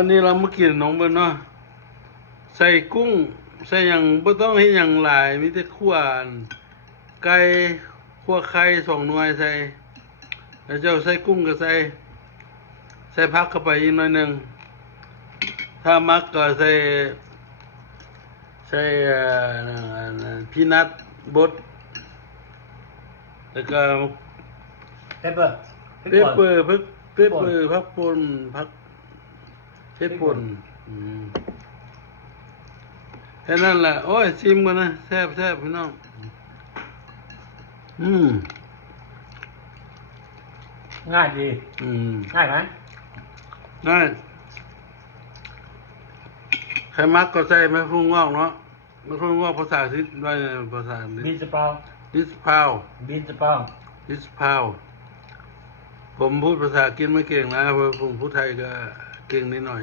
วันนี้เรามากินน้องเบิ้ลเนาะใส่กุ้งใส่อย่างไม่ต้องให้อย่างหลายมีแต่ขั่วไก่ขั่วไข่2 หน่วยใส่แล้วเจ้าใส่กุ้งก็ใส่ผักเข้าไปอีกหน่อยหนึ่งถ้ามักก็ใส่พีนัทบดแล้วก็เปเปอร์ เปเปอร์ผักป่นผักเผ็ดป่นแค่นั้นแหละโอ้ยชิมกันนะแซ่บพี่น้องง่ายดีง่ายไหมง่ายใครมักก็ใส่ไม่พุ่งงอกเนาะไม่พุ่งงอกภาษาซิว่าภาษาบินสปาวดิสพาว บินสปาว ดิสพาวผมพูดภาษาอังกฤษไม่เก่งนะผมพูดไทยก็เก่งนิดหน่อย